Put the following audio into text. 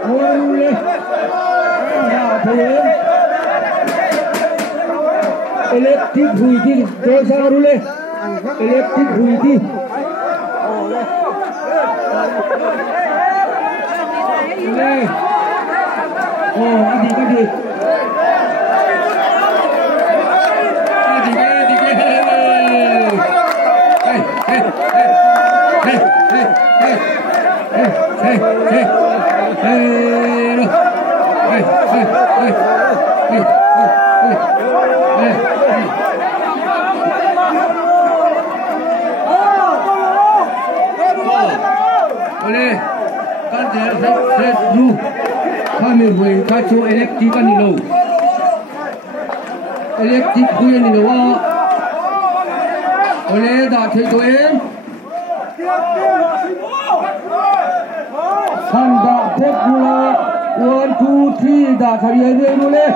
Oleh. Elektrik huiti dosa rule. Elektrik huiti. Oleh. Oh, ini. Oleh kan dia lu kami boleh kacu elektrik kan ni lo elektrik punya ni lo oleh dah tertuin Sanda pekula 1 2 3 dah cari ada boleh